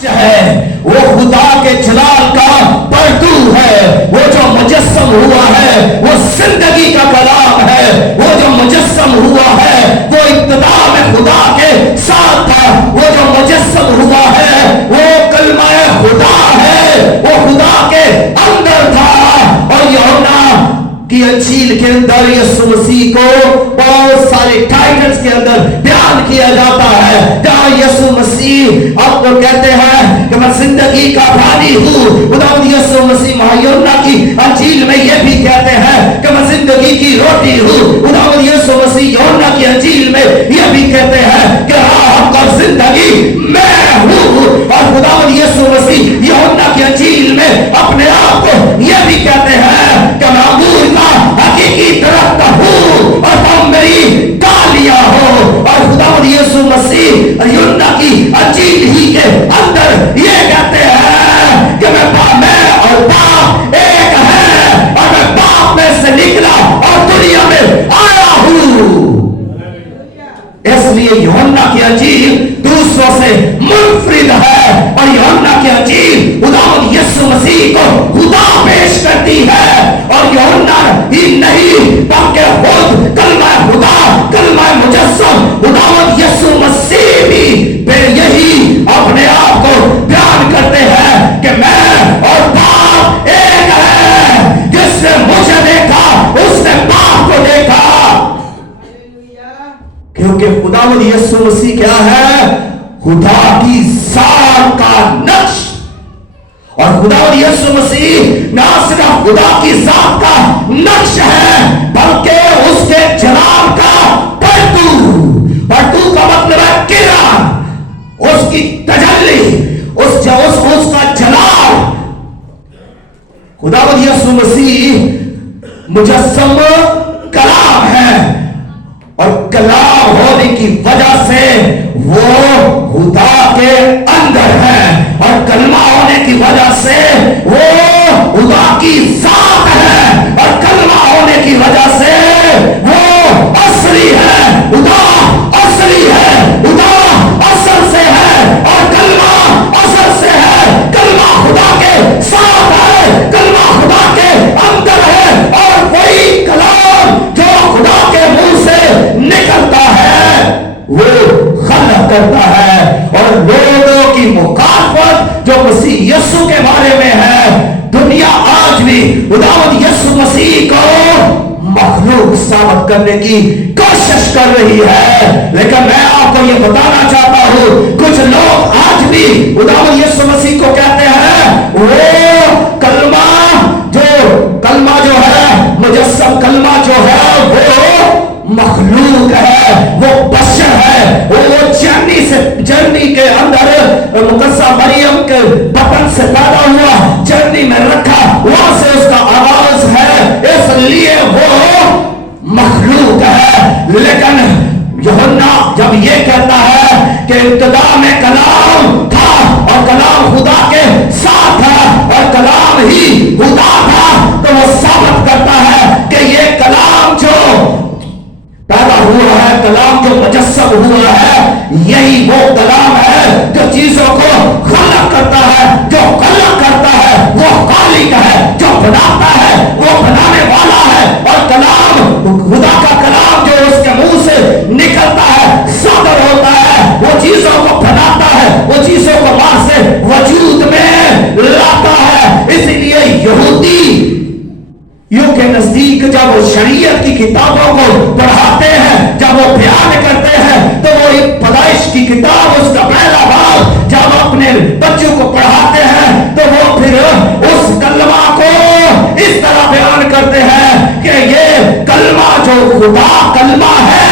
है, वो खुदा के जलाल का परतू है, वो जो मुजस्सम हुआ है वो जिंदगी का कलाम है, वो जो मुजस्सम हुआ है वो इब्तिदा में खुदा के साथ था, वो जो मुजस्सम हुआ है वो कलमा खुदा है, वो खुदा के अंदर था। और यूहन्ना की अंजील के अंदर यीशु मसीह को बहुत सारे टाइटल्स के अंदर बयान किया जाता है, जहाँ यीशु मसीह आपको कहते हैं कि मैं जिंदगी का पानी हूँ। खुदावंद यीशु मसीह यूहन्ना की अंजील में ये भी कहते हैं कि मैं जिंदगी की रोटी हूँ। खुदावंद यीशु मसीह यूहन्ना की अंजील में ये भी कहते हैं कि राह और जिंदगी मैं हूँ। और खुदावंद यीशु मसीह यूहन्ना की अंजील में अपने आप को ये भी कहते हैं कि मैं अंगूर का हकीकी दरख्त हूँ और तुम मेरी डालियां हो। और खुदावंद यीशु मसीह यूहन्ना की अंजील ही के अंदर ये कहते हैं कि मैं और बाप एक है और मैं बाप में से निकला और दुनिया में आया हूँ। इसलिए यूहन्ना की अंजील दूसरों से मुनफरिद है और यूहन्ना की अंजील खुदावंद यीशु मसीह को खुदा पेश करती है। और यूहन्ना ही नहीं बल्कि खुद कलमा खुदा, कलमा मुजस्सम खुदावंद यीशु मसीह भी यही अपने आप को बयान करते हैं कि मैं और बाप एक है। जिसने मुझे देखा उसने बाप को देखा, क्योंकि खुदावंद यीशु मसीह क्या है? खुदा की जात का नक्श। और खुदावंद यीशु मसीह ना सिर्फ खुदा की जात का नक्श है बल्कि उसके जलाल का परतू। परतू का मतलब है किरण, उसकी तजल्ली, उसका जलाल। खुदावंद यीशु मसीह मुजस्सम कलाम है और कलाम होने की वजह से वो खुदा के अंदर है और कलमा होने की वजह से वो खुदा की जात है और कलमा होने की वजह से वो असली है। खुदा असली है, खुदा असल से है और कलमा असल से है। कलमा खुदा के साथ है, कलमा खुदा के अंदर है और वही कलाम जो खुदा के मुंह से निकलता है वो खलक करता है। और लोगों की मुखालफत जो मसीह यीशु के बारे में है, दुनिया आज भी खुदावंद यीशु मसीह को मखलूक साबित करने की कोशिश कर रही है। लेकिन मैं आपको ये बताना चाहता हूं, कुछ लोग आज भी खुदावंद यीशु मसीह को कहते हैं वो कलमा जो है मुजस्सम कलमा जो है वो मखलूक है, वो बशर है, वो जर्नी के अंदर मुकद्दसा मरियम के बटन से पैदा हुआ, जर्नी में रखा, वहां से उसका आवाज है, इसलिए वो मखलूक है। लेकिन यूहन्ना जब ये कहता है कि इब्तिदा में कलाम था और कलाम खुदा के साथ था और कलाम ही खुदा था, तो वो साबित करता है कि ये कलाम जो पैदा हुआ है, कलाम जो मुजस्सम हुआ है, यही वो कलाम है जो चीजों को खलक करता है। जो खलक करता है वो खालिक है, जो बनाता है वो बनाने वाला है। और कलाम खुदा का कलाम जो उसके मुंह से निकलता है, सादर होता है, वो चीजों को बनाता है, वो चीजों को वहां से वजूद में लाता है। इसीलिए यहूदी के नजदीक जब वो शरीयत की किताबों को पढ़ाते हैं, जब वो बयान करते हैं, तो वो एक पैदाइश की किताब उसका पहला भाग जब अपने बच्चों को पढ़ाते हैं तो वो फिर उस कलमा को इस तरह बयान करते हैं कि ये कलमा जो खुदा कलमा है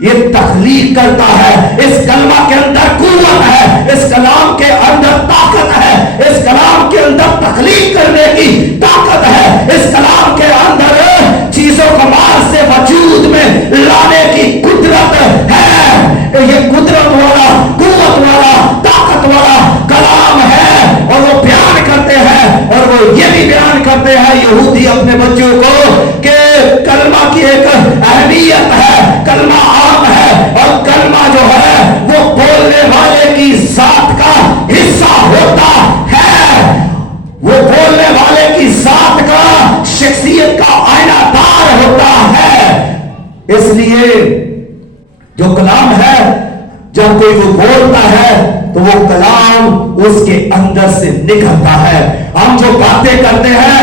ये तखलीक करता है। इस कलमा के अंदर कुव्वत है, इस कलाम के अंदर ताकत है, इस कलाम के अंदर तखलीक करने की ताकत है, इस कलाम के अंदर चीजों को मार से वजूद में लाने की कुदरत है। ये कुदरत वाला, कुव्वत वाला, ताकत वाला कलाम है और वो बयान करते हैं। और वो ये भी बयान करते हैं यहूदी अपने बच्चों को कि कलमा की एक अहमियत है, कलमा आम है और कलमा जो है वो बोलने वाले की जात का हिस्सा इसलिए जो कलाम है, जब कोई वो बोलता है तो वो कलाम उसके अंदर से निकलता है। हम जो बातें करते हैं,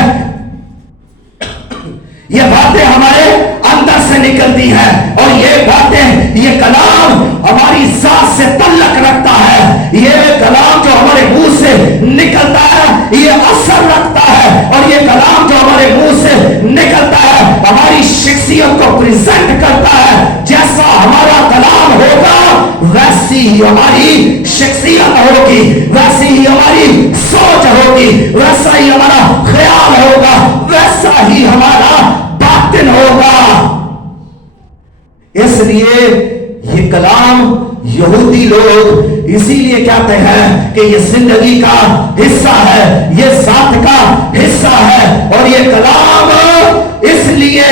ये बातें हमारे अंदर से निकलती है, और ये बातें, ये कलाम हमारी सांस से तल्लक रखता है। ये कलाम जो हमारे मुंह से निकलता है, ये असर रखता है, और ये कलाम जो हमारे मुंह से निकलता है हमारी शख्सियत को प्रेजेंट करता है। जैसा हमारा कलाम होगा वैसी ही हमारी शख्सियत होगी, वैसी ही हमारी सोच होगी, वैसा ही हमारा ख्याल होगा, वैसा ही हमारा बातिन होगा। इसलिए ये कलाम यहूदी लोग इसीलिए कहते हैं कि ये जिंदगी का हिस्सा है, ये साथ का हिस्सा है। और ये कलाम इसलिए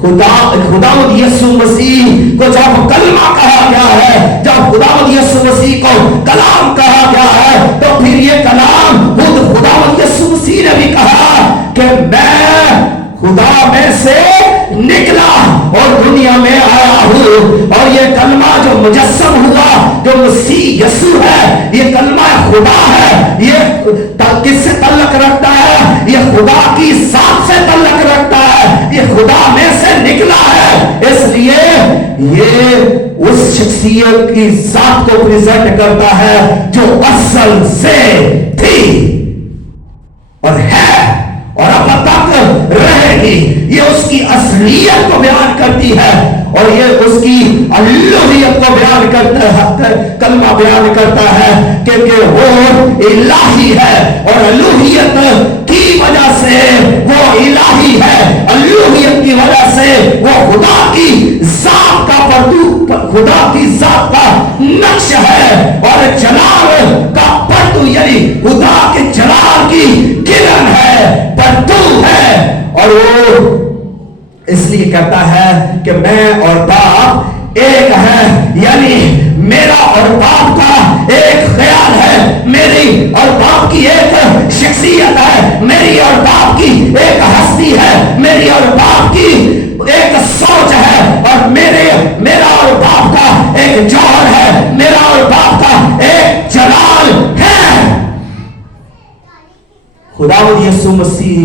खुदावंद यीशु मसीह को जब कलमा कहा गया है, जब खुदावंद यीशु मसीह को कलाम कहा गया है, तो फिर ये कलाम खुद खुदावंद यीशु मसीह ने भी कहा कि मैं खुदा में से निकला और दुनिया में आया हूं। और ये कलमा जो मुजस्सम हुआ, जो मसीह यीशु है, ये कलमा खुदा है। ये किससे तल्लक रखता है? ये खुदा की साथ से तल्लक रखता है, ये खुदा में से निकला है। इसलिए ये उस शख्सियत की साथ को प्रेजेंट करता है जो असल से थी और है और अब तक रहेगी। ये उसकी असलियत को बयान करती है और ये उसकी अलूहियत को बयान करता है। कलमा बयान करता है क्योंकि वो इलाही है और अलूहियत की वजह से वो इलाही है। अलूहियत की वजह से वो खुदा की जात का खुदा की जात का नक्श है और जलाल का परतू, यानी खुदा के जलाल की किरण है, परतू है। और वो इसलिए कहता है कि मैं और बाप एक है, यानी मेरा और बाप का एक ख्याल है, मेरी और बाप की एक शख्सियत है, मेरी और बाप की एक हस्ती है, मेरी और बाप की एक सोच है, और मेरा और बाप का एक जौहर है, मेरा और बाप का एक जलाल है। खुदावंद यीशु मसीह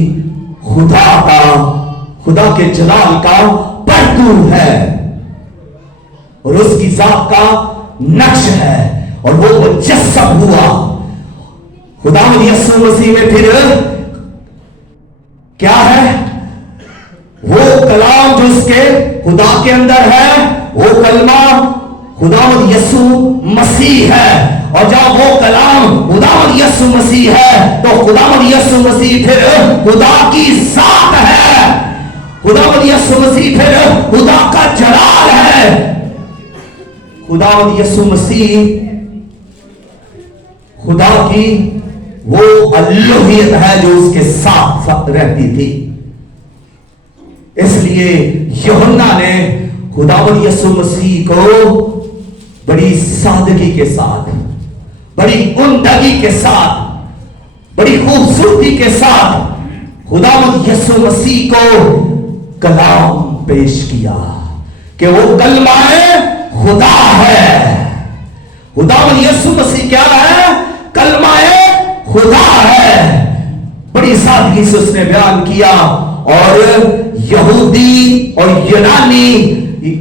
खुदा के जलाल का परतू है और उसकी जात का नक्श है और वो मुजस्सम हुआ। खुदावंद यीशु मसीह में फिर क्या है? वो कलाम जो उसके खुदा के अंदर है, वो कलमा खुदावंद यीशु मसीह है। और जब वो कलाम खुदावंद यीशु मसीह है तो खुदावंद यीशु मसीह फिर खुदा की जात है। खुदावंद यीशु मसीह फिर खुदा का जलाल है। खुदावंद यीशु मसीह खुदा की वो अलूहियत है जो उसके साथ रहती थी। इसलिए यूहन्ना ने खुदावंद यीशु मसीह को बड़ी सादगी के साथ, बड़ी उम्दगी के साथ, बड़ी खूबसूरती के साथ खुदावंद यीशु मसीह को कलाम पेश किया कि वो कलमाए खुदा है। खुदावंद यीशु मसीह क्या है? कलमाए खुदा है। बड़ी सादगी से उसने बयान किया और यहूदी और यूनानी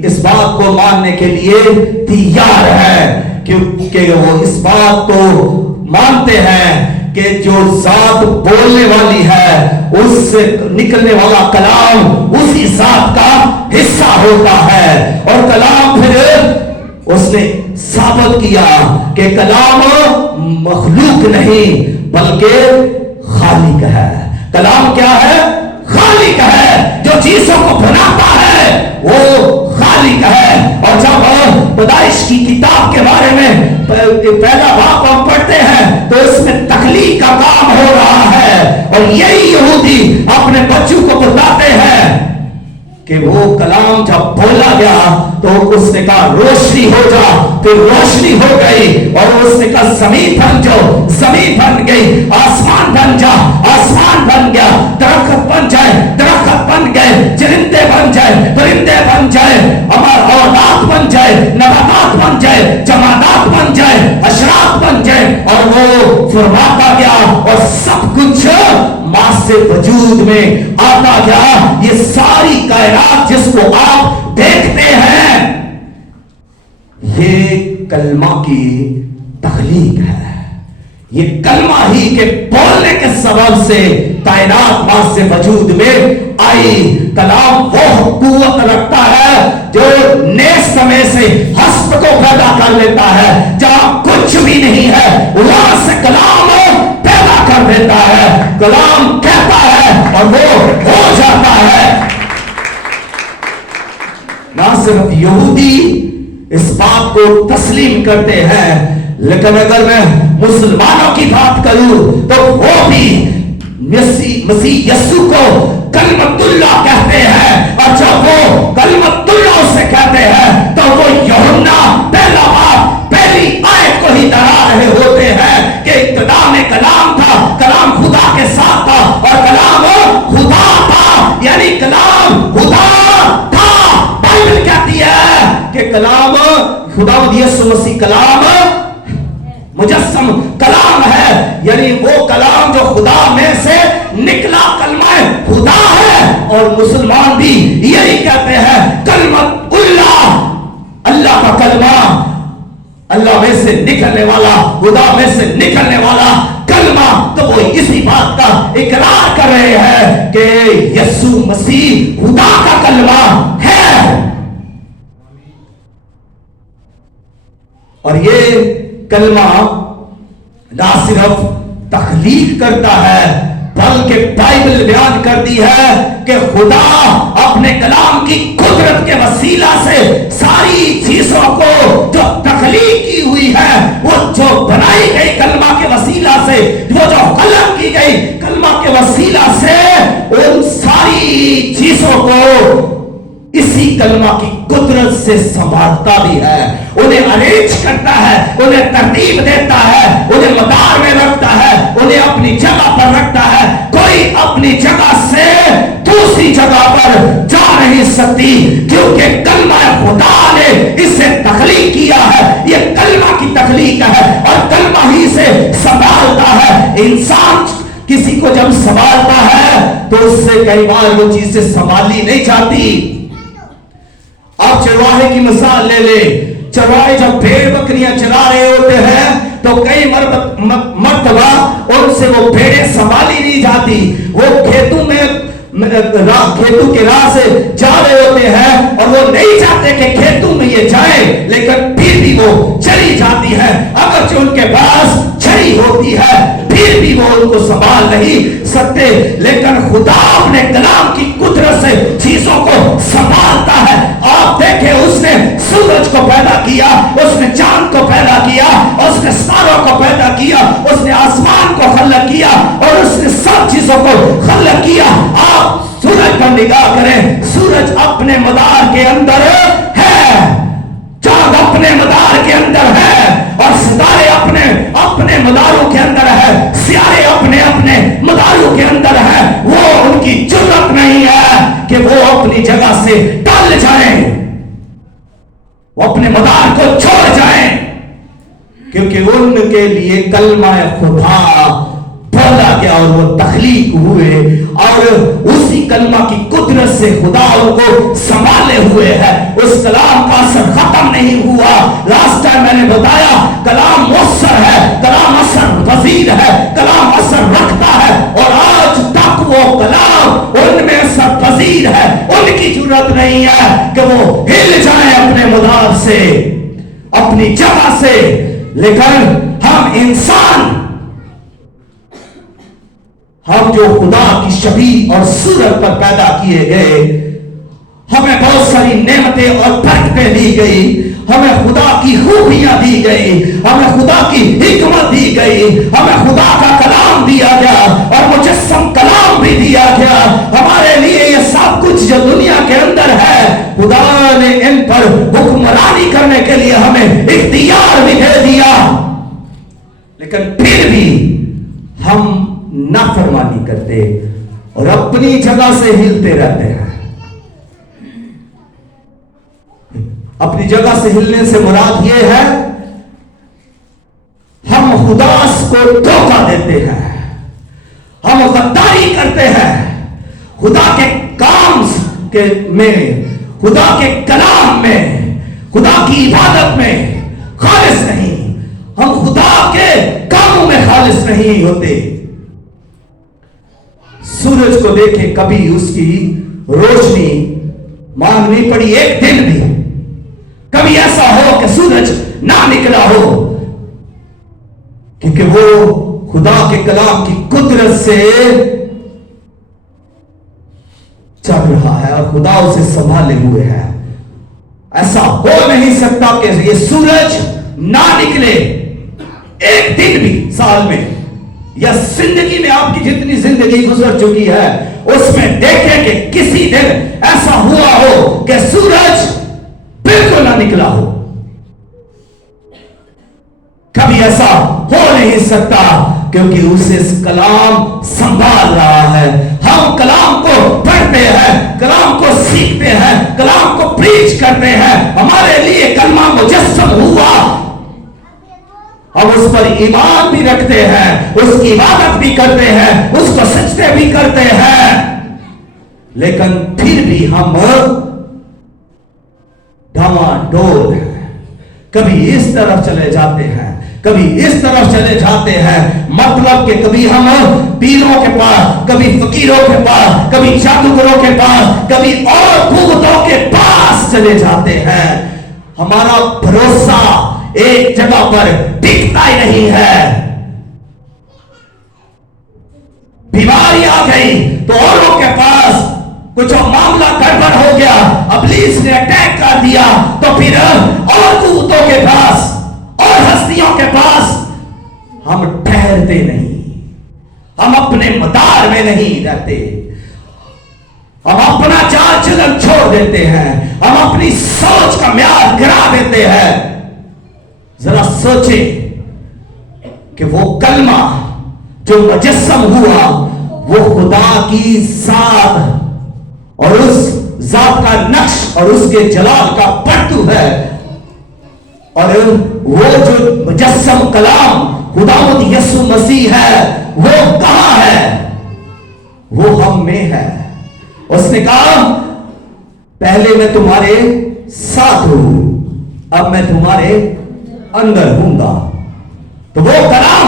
इस बात को मानने के लिए तैयार है, क्योंकि वो इस बात को मानते हैं कि जो जात बोलने वाली है उससे निकलने वाला कलाम उसी जात का हिस्सा होता है। और कलाम फिर उसने साबित किया कि कलाम मखलूक नहीं बल्कि खालिक है। कलाम क्या है? खालिक है। जो चीजों को बनाता है वो खालिक है। और जब पैदाइश की किताब के बारे में पहला बाप हम पढ़ते हैं तो इसमें तख्लीक का काम हो रहा है और यही यहूदी अपने बच्चों को बताते हैं कि वो कलाम जब बोला गया तो उसने कहा रोशनी हो जा, फिर रोशनी हो गई। और उसने कहा जमीन बन जाओ, जमीन बन गई। आसमान बन जा, आसमान बन गया। दरख्त बन जाए, दरख्त बन गए। चरिंदे बन जाए, परिंदे बन जाए। फरमाता गया और सब कुछ मां से वजूद में आता गया। ये सारी कायनात जिसको आप देखते हैं, ये कलमा की तखलीक है। ये कलमा ही के बोलने के सबब से कायनात मां से वजूद में आई। कलाम वो कुव्वत रखता है जो नेस समय से हस्त को पैदा कर लेता है। जहां कुछ भी नहीं है वहां से कलाम पैदा कर देता है। कलाम कहता है और वो हो जाता है। ना सिर्फ यहूदी इस बात को तस्लीम करते हैं, लेकिन अगर मैं मुसलमानों की बात करूं तो वो भी मसीह यस्सु को कलमतुल्लाह कहते हैं। और जब वो कलमतुल्लाह से कहते हैं तो वो यूहन्ना पहला बात पहली आयत को ही दोहरा रहे होते हैं कि इब्तिदा में कलाम था, कलाम खुदा के साथ था और कलाम खुदा था, यानी कलाम खुदा था। बाइबल कहती है कि कलाम खुदावंद यीशु मसीह कलाम मुजस्सम कलाम है, यानी वो कलाम जो खुदा में से निकला कलमा खुदा है। और मुसलमान भी यही कहते हैं कलमतुल्लाह, अल्लाह का कलमा, अल्लाह में से निकलने वाला, खुदा में से निकलने वाला कलमा। तो वो इसी बात का इकरार कर रहे हैं कि यीशु मसीह खुदा का कलमा है। और ये कलमा ना सिर्फ तखलीक करता है बल्कि बाइबल बयान करती है कि खुदा अपने कलाम की कुदरत के वसीला से सारी चीजों को जो तखलीक की हुई है, वो जो बनाई गई कलमा के वसीला से, वो जो कलम की गई कलमा के वसीला से, उन सारी चीजों को इसी कलमा की कुदरत से संभालता भी है, उन्हें अरेंज करता है, उन्हें तरतीब देता है, उन्हें मदार में रखता है, उन्हें अपनी जगह पर रखता है। कोई अपनी जगह से दूसरी जगह पर जा नहीं सकती, क्योंकि कलमा खुदा ने इसे तखलीक किया है। ये कलमा की तखलीक है और कलमा ही से संभालता है। इंसान किसी को जब संभालता है तो उससे कई बार वो चीजें संभाली नहीं जाती। आप चरवाहे की मिसाल ले ले। चरवाहे जब भेड़ बकरियां चरा रहे होते हैं तो कई मर्तबा उनसे वो भेड़ें संभाली नहीं जाती। वो खेतों के राह से जा रहे होते हैं और वो नहीं चाहते कि खेतों में ये जाए, लेकिन फिर भी वो चली जाती है। अगर जो उनके पास छड़ी होती है फिर भी वो उनको संभाल नहीं सकते, लेकिन खुदा अपने कलाम की कुदरत से चीजों को संभालता है। आप देखें, उसने सूरज को पैदा किया, उसने चांद को पैदा किया, उसने सितारों को पैदा किया, उसने आसमान को खल्क किया और उसने सब चीजों को खल्क किया। आप सूरज पर निगाह करें, सूरज अपने मदार के अंदर है, चांद अपने मदार के अंदर है और सितारे अपने अपने मदारों के अंदर है, सियारे अपने अपने मदारों के अंदर है। वो उनकी जुर्रत नहीं है कि वो अपनी जगह से टल जाएं, वो अपने मदार को छोड़ जाएं, क्योंकि उनके लिए कलमा खुदा बोला गया और वो तखलीक हुए और उसी कलमा की कुदरत से खुदा उनको संभाले हुए है। उस कलाम का असर खत्म नहीं हुआ। लास्ट टाइम मैंने बताया कलाम मुअस्सर है, कलाम असर वजीर है, कलाम असर रखता है और आज तक वो कलाम उनमें असर वजीर है। उनकी जरूरत नहीं है कि वो हिल जाए अपने मदार से, अपनी जगह से, लेकिन हम इंसान, हम जो खुदा की शबी और सूरत पर पैदा किए गए, हमें बहुत सारी नेमतें और बरकतें दी गई, हमें खुदा की खूबियां दी गई, हमें खुदा की हिकमत दी गई, हमें खुदा का कलाम दिया गया और मुजस्सम कलाम भी दिया गया। हमारे लिए ये सब कुछ जो दुनिया के अंदर है, खुदा ने इन पर हुक्मरानी करने के लिए हमें इख्तियार भी दे दिया, लेकिन फिर भी हम नाफरमानी करते और अपनी जगह से हिलते रहते हैं। अपनी जगह से हिलने से मुराद ये है हम हम खुदा को धोखा देते हैं, हम गद्दारी करते हैं, खुदा के काम के में, खुदा के कलाम में, खुदा की इबादत में खालिस नहीं, हम खुदा के कामों में खालिस नहीं होते। सूरज को देखे कभी उसकी रोशनी मांगनी पड़ी एक दिन भी, कभी ऐसा हो कि सूरज ना निकला हो, क्योंकि वो खुदा के कलाम की कुदरत से चल रहा है और खुदा उसे संभाले हुए है। ऐसा हो नहीं सकता कि ये सूरज ना निकले एक दिन भी साल में, या जिंदगी में आपकी जितनी जिंदगी गुजर चुकी है उसमें देखें कि किसी दिन ऐसा हुआ हो कि सूरज बिल्कुल ना निकला हो। कभी ऐसा हो नहीं सकता, क्योंकि उसे कलाम संभाल रहा है। हम कलाम को पढ़ते हैं, कलाम को सीखते हैं, कलाम को प्रीच करते हैं, हमारे लिए कलमा मुजस्सम हुआ, हम उस पर ईमान भी रखते हैं, उसकी इबादत भी करते हैं, उसको सजदे भी करते हैं, लेकिन फिर भी हम डामाडोल हैं। कभी इस तरफ चले जाते हैं, कभी इस तरफ चले जाते हैं, मतलब कि कभी हम पीरों के पास, कभी फकीरों के पास, कभी जादूगरों के पास, कभी और भूतों के पास चले जाते हैं। हमारा भरोसा एक जगह पर टिकता ही नहीं है। बीमारी आ गई तो औरों के पास, कुछ मामला गड़बड़ हो गया, इब्लीस ने अटैक कर दिया, तो फिर और भूतों के पास और हस्तियों के पास हम ठहरते नहीं, हम अपने मदार में नहीं रहते, हम अपना चाल चलन छोड़ देते हैं, हम अपनी सोच का म्यार गिरा देते हैं। जरा सोचे कि वो कलमा जो मुजस्सम हुआ वो खुदा की जात और उस जात का नक्श और उसके जलाल का पट्टू है, और वो जो मुजस्सम कलाम खुदावंद यीशु मसीह है वो कहां है? वो हम में है। उसने कहा पहले मैं तुम्हारे साथ हूं, अब मैं तुम्हारे अंदर हूंगा। तो वो कलाम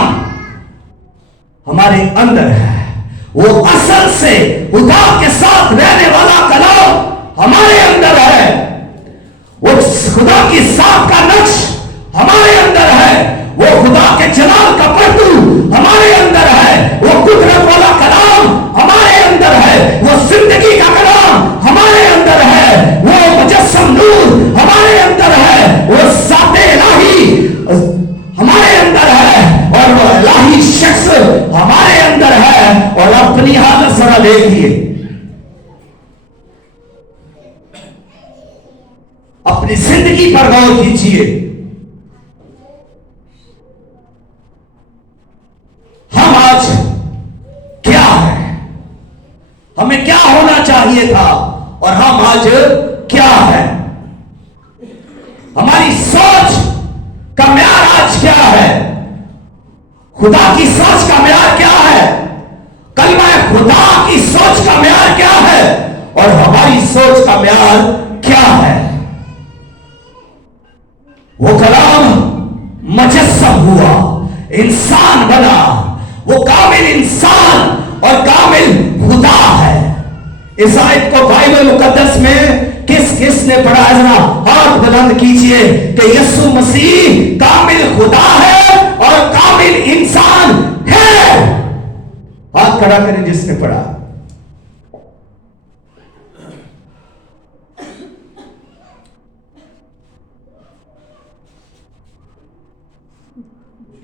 हमारे अंदर है, वो असल से खुदा के साथ रहने वाला कलाम हमारे अंदर है, वो खुदा की साथ का नक्श हमारे अंदर है, वो खुदा के जलाल का पट्टू हमारे अंदर है, वो कुदरत वाला कलाम हमारे अंदर है, वो जिंदगी का कलाम हमारे अंदर है, वो मुजस्सम नूर हमारे अंदर है, वो साते इलाही हमारे अंदर है, और वो इलाही शख्स हमारे अंदर है। और अपनी हालत जरा देखिए, अपनी जिंदगी पर गौर कीजिए। हम आज क्या है, हमें क्या होना चाहिए था, और हम आज क्या है? हमारी सोच का म्यार आज क्या है? खुदा की सोच का म्यार क्या है? कलमा खुदा की सोच का म्यार क्या है? और हमारी सोच का म्यार क्या है? वो कलाम मुजस्सम हुआ, इंसान बना, वो कामिल इंसान और कामिल खुदा है। इस आयत को बाइबल मुकद्दस में किस किस ने पढ़ा? जरा हाथ बुलंद कीजिए कि यीशु मसीह कामिल खुदा है और कामिल इंसान है। हाथ खड़ा करें जिसने पढ़ा।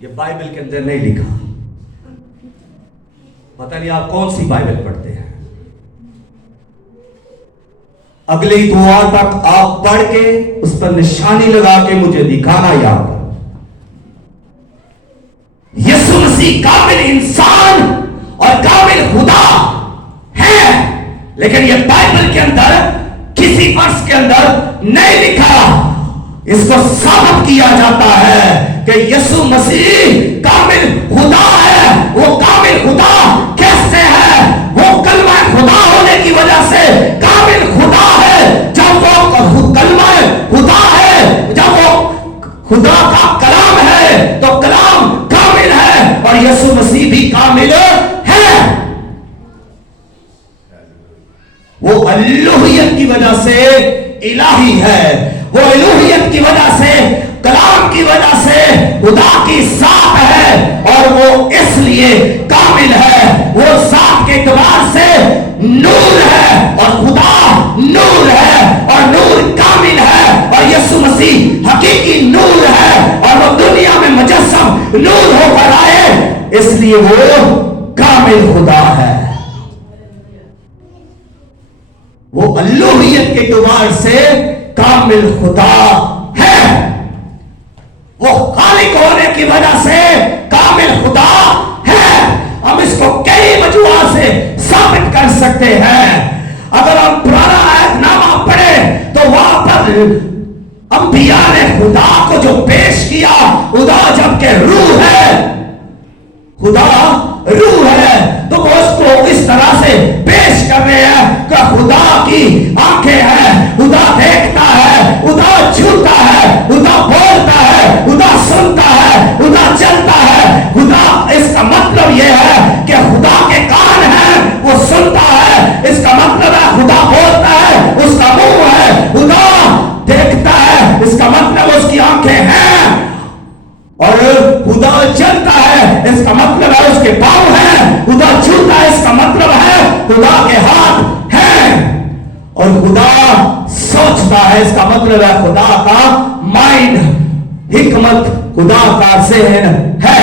ये बाइबल के अंदर नहीं लिखा, पता नहीं आप कौन सी बाइबल पढ़ते हैं। अगले इतवार तक आप पढ़ के उस पर निशानी लगा के मुझे दिखाना याद। यीशु मसीह कामिल इंसान और कामिल खुदा है, लेकिन ये बाइबल के अंदर किसी वर्ष के अंदर नहीं लिखा। इसको साबित किया जाता है कि यीशु मसीह कामिल कामिल खुदा है। वो कामिल खुदा कैसे है? वो कलमा खुदा होने की वजह से कामिल खुदा है। जब वो कलमा खुदा है, जब वो खुदा का कलाम है, तो कलाम कामिल है और यीशु मसीह भी कामिल है। वो अलूहियत की वजह से इलाही है, वो अलूहियत की वजह से, कलाम की वजह से खुदा की साथ है और वो इसलिए कामिल है। वो साथ के एतबार से नूर है और खुदा नूर है और नूर कामिल है और यीशु मसीह हकीकी नूर है और वो दुनिया में मुजस्सम नूर होकर आए, इसलिए वो कामिल खुदा है। वो अलूहियत के एतबार से कामिल खुदा है। वो खालिक होने की वजह से कामिल खुदा है। हम इसको कई वजूहों से साबित कर सकते हैं। अगर हम पुराना अहदनामा पढ़े तो वहां पर अंबिया ने खुदा को जो पेश किया, खुदा जबकि रूह है, खुदा रूह है, तो वो उसको इस तरह से पेश कर रहे हैं कि खुदा की आंखें हैं, खुदा देखता है, खुदा छूता है, खुदा बोलता है, खुदा सुनता है, खुदा चलता है। खुदा, इसका मतलब यह है कि खुदा के कान हैं, वो सुनता है। इसका मतलब है खुदा बोलता है, उसका मुंह है, खुदा देखता है, इसका मतलब उसकी आंखें हैं। और खुदा चलता है, इसका मतलब है उसके पांव हैं। खुदा छूता है, इसका मतलब है खुदा के हाथ हैं। और खुदा सोचता है, इसका मतलब है खुदा का माइंड, हिकमत, खुदा का ज़हन है।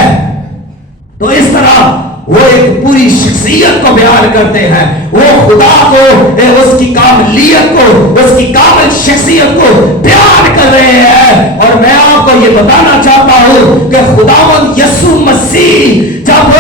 तो इस तरह वो एक पूरी शख्सियत को बयान करते हैं। वो खुदा को, उसकी कामलियत को, उसकी कामिल शख्सियत को बयान कर रहे हैं। और मैं आपको ये बताना चाहता हूं कि खुदावंद यीशु मसीह जब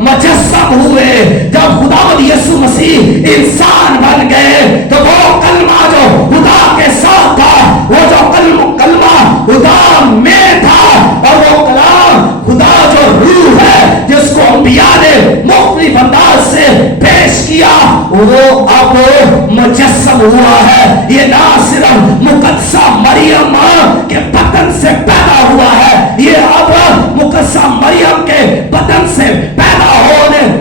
मुजस्सम हुए, जब खुदावंद यीशु मसीह इंसान बन गए, तो वो कलमा जो खुदा के साथ था, वो जो कलमा खुदा में था, और वो कलाम खुदा जो रूह है, जिसको अंबिया ने मुख्तलिफ अंदाज से पेश किया, वो अब मुजस्सम हुआ है। ये ना सिर्फ मुकद्दसा मरियम के बदन से पैदा हुआ है, ये अब मुकद्दसा मरियम के बदन से पैदा होकर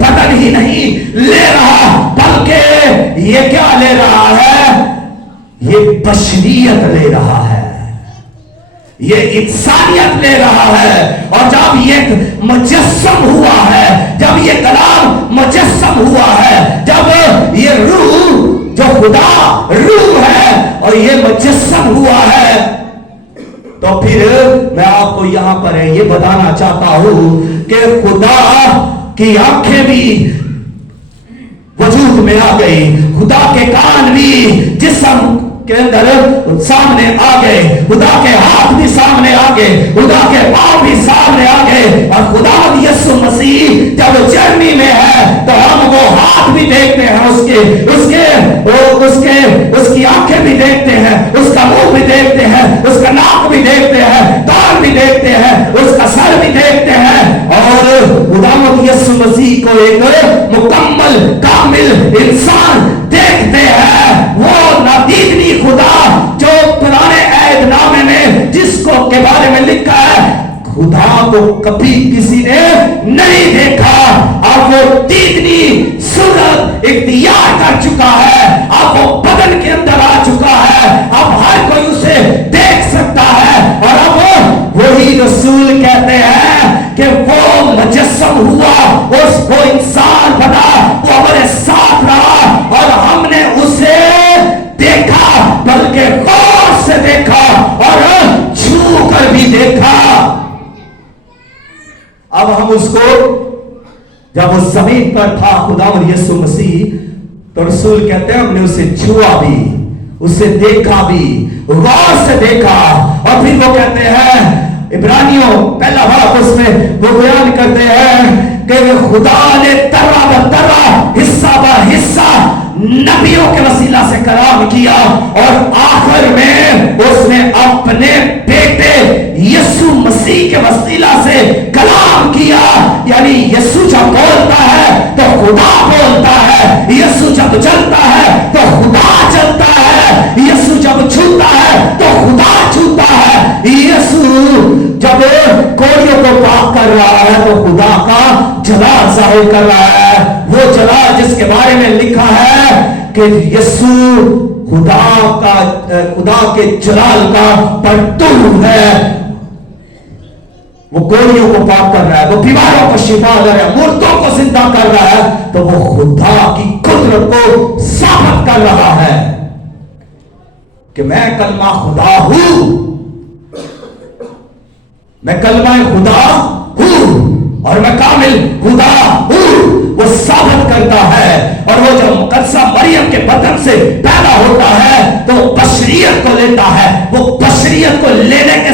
बदन ही नहीं ले रहा, बल्कि ये क्या ले रहा है? ये बशरियत ले रहा है, ये इंसानियत ले रहा है। और जब ये मुजस्सम हुआ है, जब ये कलाम मुजस्सम हुआ है, जब ये रूह जो खुदा रूह है और ये मुजस्सम हुआ है, तो फिर मैं आपको यहां पर ये बताना चाहता हूं कि खुदा की आंखें भी वजूद में आ गई, खुदा के कान भी जिस्म के अंदर सामने आ गए, खुदा के हाथ भी सामने आ गए, खुदा के पांव भी सामने आ गए। और खुदा यीशु मसीह जब जर्नी में है, तो हम वो हाथ भी देखते हैं, उसकी आंखें भी देखते हैं, उसका मुंह भी देखते हैं, उसका नाक भी देखते हैं, कान भी देखते हैं, उसका सर भी देखते हैं। और खुदा यीशु मसीह को एक मुकम्मल कामिल इंसान देखते हैं। वो नादीदनी खुदा जो पुराने अहदनामे में जिसको के बारे में लिखा है, खुदा को कभी किसी ने नहीं देखा। अब वो दीदनी सूरत इख्तियार कर चुका है, अब वो बदन के अंदर आ चुका है, अब हर कोई उसे देख सकता है। और अब वही रसूल कहते हैं कि वो मुजस्सम हुआ, उसको इंसान बना, वो हमारे साथ रहा और हमने उसे देखा, बल्कि गौर से देखा और छू कर भी देखा। अब हम उसको, जब उस जमीन पर था खुदावंद यीशु मसीह, तो रसूल कहते हैं हमने उसे छुआ भी, उसे देखा भी, गौर से देखा। और फिर वो कहते हैं, इब्रानियों पहला बाब उसमें वो बयान करते हैं कि खुदा ने तर्रा ब तर्रा, हिस्सा ब हिस्सा नबियों के वसीला से कलाम किया और आखिर में उसने अपने बेटे यीशु मसीह के वसीला से कलाम किया। यानी यीशु जब बोलता है तो खुदा बोलता है, यीशु जब चलता है तो खुदा चलता है, यीशु जब छूता है तो खुदा छूता है, यीशु जब कोड़ियों को पाक कर रहा है तो खुदा का जलाल जाहिर कर रहा है। वो जलाल जिसके बारे में लिखा है कि यीशु खुदा के जलाल का परतून है। वो कोड़ियों को पाक कर रहा है, वो बीमारों को शिफा दे रहा है, मुर्दों को जिंदा कर रहा है, तो वो खुदा की कुदरत को साबित कर रहा है कि मैं कलमा खुदा हूं, मैं कलमा खुदा हूं और मैं कामिल खुदा हूं। वो साबित करता है। और वो जब मुकद्दसा मरियम के बदन से पैदा होता है तो बशरियत को लेता है। वो बशरियत को लेने के